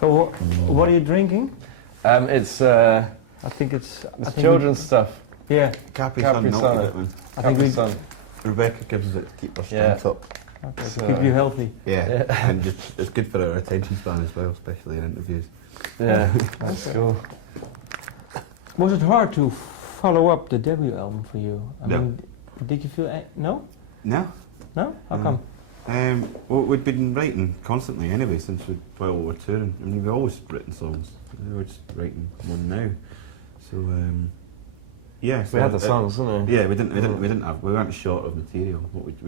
So what are you drinking? It's I think it's children's stuff. Yeah. Capri Capri Sun, Sun. naughty bit, man. I think we Sun. Rebecca gives us it to keep our strength up. okay, So, to keep you healthy. Yeah, and just, it's good for our attention span as well, especially in interviews. Yeah, that's cool. Was it hard to follow up the debut album for you? I No. mean, did you feel no? No? No? How come? Well, we'd been writing constantly anyway since we were touring. I mean, we've always written songs. We were just writing one now. So, yeah. So We had the songs, didn't we? Yeah, we weren't short of material. But it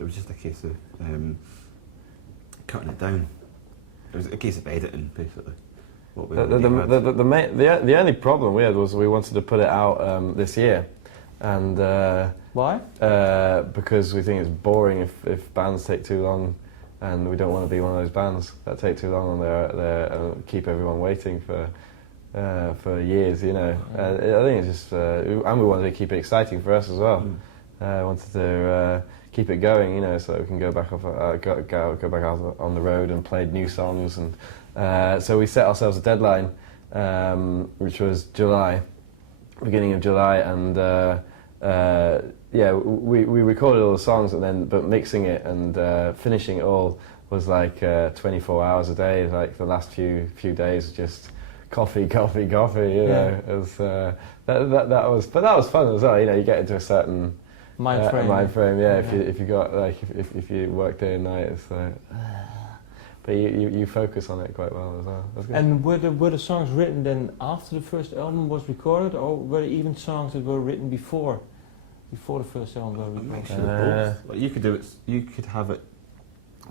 was just a case of cutting it down. It was a case of editing, basically. The only problem we had was we wanted to put it out this year, and Why? because we think it's boring if bands take too long, and we don't want to be one of those bands that take too long on their keep everyone waiting for years, you know. I think it's just, and we wanted to keep it exciting for us as well. Wanted to keep it going, you know, so we can go back out on the road and play new songs, and so we set ourselves a deadline, which was July, beginning of July, and yeah, we recorded all the songs, and then but mixing it and finishing it all was like 24 hours a day. Like the last few days, just coffee. You know, it was that was fun as well. You know, you get into a certain Mind frame. Yeah, if you got like if you work day and night, it's like. But you focus on it quite well as well. That's good. And were the songs written then after the first album was recorded, or were there even songs that were written before the first album was recorded? Mixture of both. Like you could have it.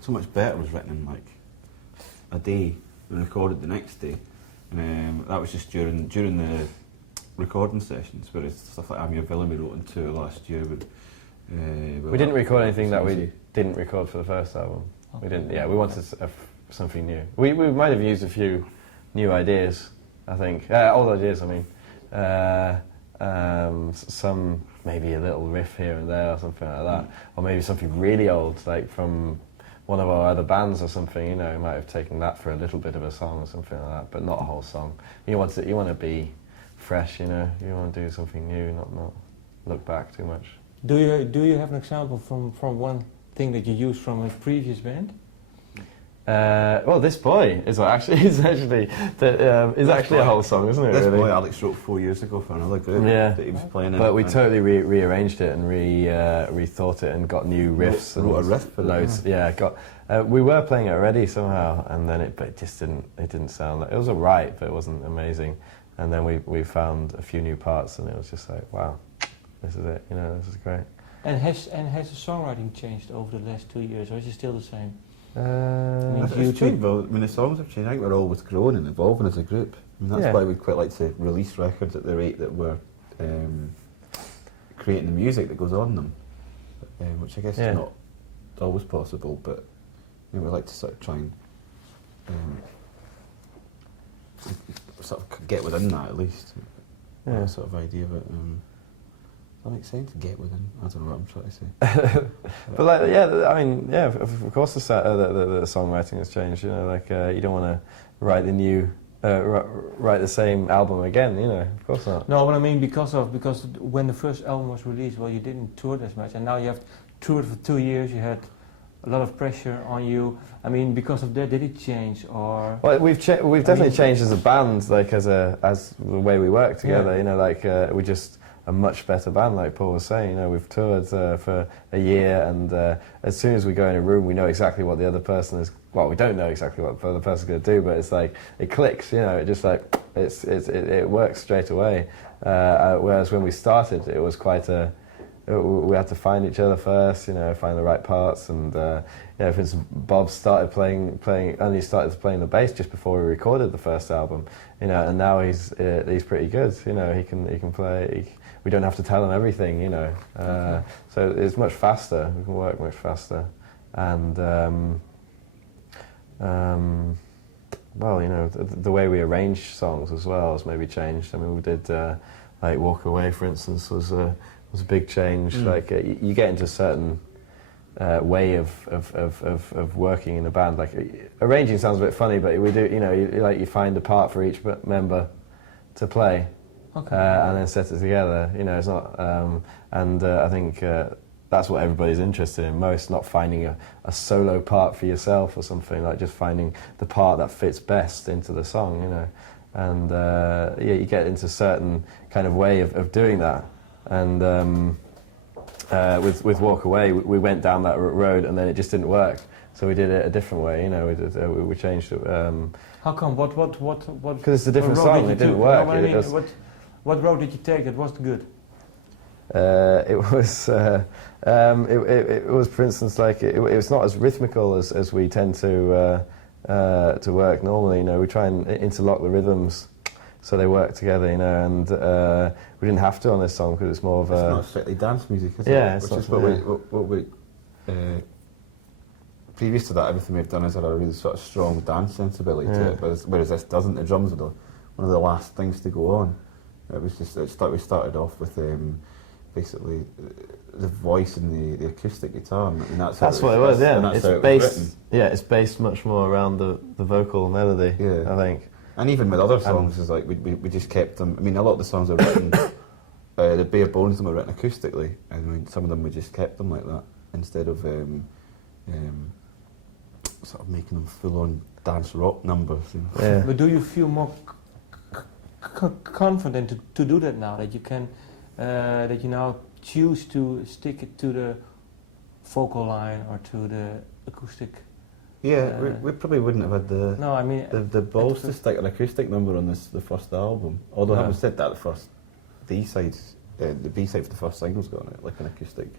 So Much Better was written in like a day and recorded the next day. That was just during the recording sessions, whereas stuff like I'm Your Villain we wrote in tour last year. We didn't record anything that we didn't record for the first album. We didn't. Yeah, we wanted something new. We might have used a few new ideas. I think old ideas. I mean, some maybe a little riff here and there or something like that, or maybe something really old, like from one of our other bands or something. You know, we might have taken that for a little bit of a song or something like that, but not a whole song. You want to be fresh. You know, you want to do something new, not look back too much. Do you have an example from one thing that you used from a previous band? Well, This Boy is actually a whole song, isn't it? This really? Boy Alex wrote 4 years ago for another group that he was playing in. But we totally rearranged it and rethought it and got new riffs. Wrote a riff for loads. We were playing it already somehow, and then it just didn't sound like it was alright, but it wasn't amazing. And then we found a few new parts, and it was just like, wow, this is it. You know, this is great. And has the songwriting changed over the last 2 years, or is it still the same? It's changed, but I mean the songs have changed. I think we're always growing and evolving as a group. I mean, that's why we'd quite like to release records at the rate that we're creating the music that goes on them, which I guess is not always possible. But we would like to sort of try and sort of get within that at least. That sort of idea of it. Does that make sense? Get within. I don't know what I'm trying to say. But like, I mean, of course the songwriting has changed. You know, like you don't want to write write the same album again. You know, of course not. No, what I mean because when the first album was released, well, you didn't tour as much, and now you have toured for 2 years. You had a lot of pressure on you. I mean, because of that, did it change or? Well, we've definitely changed as a band, like as the way we work together. Yeah. You know, like we just. A much better band, like Paul was saying. You know, we've toured for a year, and as soon as we go in a room, we know exactly what the other person is. Well, we don't know exactly what the other person's going to do, but it's like it clicks. You know, it just like it works straight away. Whereas when we started, it was quite we had to find each other first. You know, find the right parts, and you know, for instance, Bob started playing the bass just before we recorded the first album. You know, and now he's pretty good. You know, he can play. We don't have to tell him everything, you know. So it's much faster. We can work much faster, and well, you know, the way we arrange songs as well has maybe changed. I mean, we did like Walk Away, for instance, was a big change. Like you get into certain way of working in a band. Like arranging sounds a bit funny, but we do, you know, you find a part for each member to play, and then set it together. You know, it's not, I think that's what everybody's interested in most. Not finding a solo part for yourself or something, like just finding the part that fits best into the song. You know, and yeah, you get into a certain kind of way of doing that, and. With Walk Away, we went down that road and then it just didn't work. So we did it a different way, you know. We changed it. How come? What? Because it's a different song. It didn't work. What road did you take that wasn't good? It was, for instance, like it was not as rhythmical as we tend to work normally. You know, we try and interlock the rhythms so they work together, you know, and we didn't have to on this song because it's more of a... It's not strictly dance music, is it? Yeah, Which is what we previous to that, everything we've done has had a really sort of strong dance sensibility to it, whereas this doesn't. The drums are one of the last things to go on. It was just, we started off with basically the voice and the acoustic guitar, and that's what it was, yeah. It's based, it's based much more around the vocal melody, I think. And even with other songs, is like we just kept them. I mean, a lot of the songs are written, the bare bones of them are written acoustically. I mean, some of them we just kept them like that instead of sort of making them full-on dance rock numbers. You know? Yeah. But do you feel more confident to do that now? That you can, that you now choose to stick it to the vocal line or to the acoustic? Yeah, we probably wouldn't have had the balls to stick an acoustic number on the first album. Although having said that, the first B-side for the first single's got on it, like an acoustic.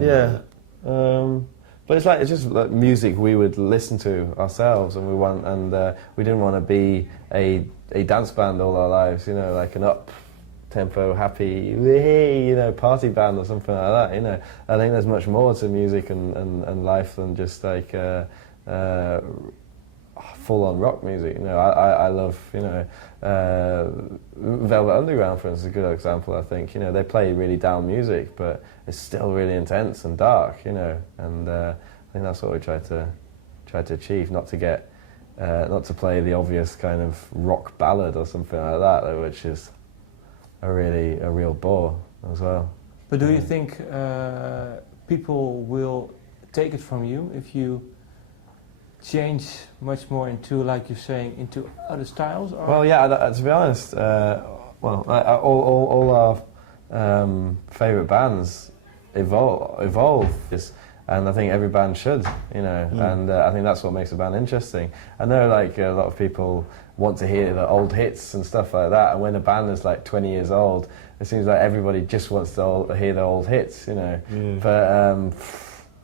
Yeah, but it's just like music we would listen to ourselves, and we didn't want to be a dance band all our lives, you know, like an up-tempo, happy, you know, party band or something like that. You know, I think there's much more to music and life than just like. Full-on rock music, you know. I love, you know, Velvet Underground, for instance, is a good example. I think, you know, they play really down music, but it's still really intense and dark, you know. And I think that's what we tried to achieve, not to play the obvious kind of rock ballad or something like that, which is a real bore as well. But do you think people will take it from you if you change much more into, like you're saying, into other styles? Or? Well, yeah, to be honest, all our favourite bands evolve, and I think every band should, you know, and I think that's what makes a band interesting. I know, like, a lot of people want to hear the old hits and stuff like that, and when a band is like 20 years old, it seems like everybody just wants to hear the old hits, you know. But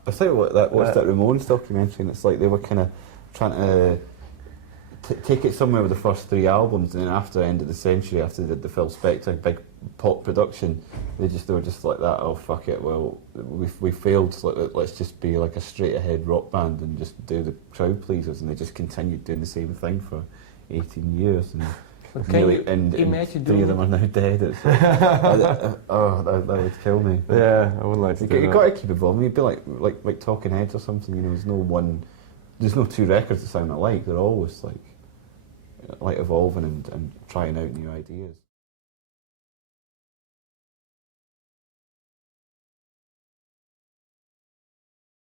I tell you what, what's that Ramones documentary, and it's like they were kind of trying to take it somewhere with the first 3 albums, and then after the end of the century, after they did the Phil Spector big pop production, they were just like that. Oh fuck it, well we failed. So let's just be like a straight ahead rock band and just do the crowd pleasers, and they just continued doing the same thing for 18 years. And can you imagine 3 of them are now dead. It's like, that would kill me. Yeah, I wouldn't like to do that. You've got to keep evolving. You'd be like Talking Heads or something. You know, there's no 2 records that sound alike. They're always like evolving and trying out new ideas.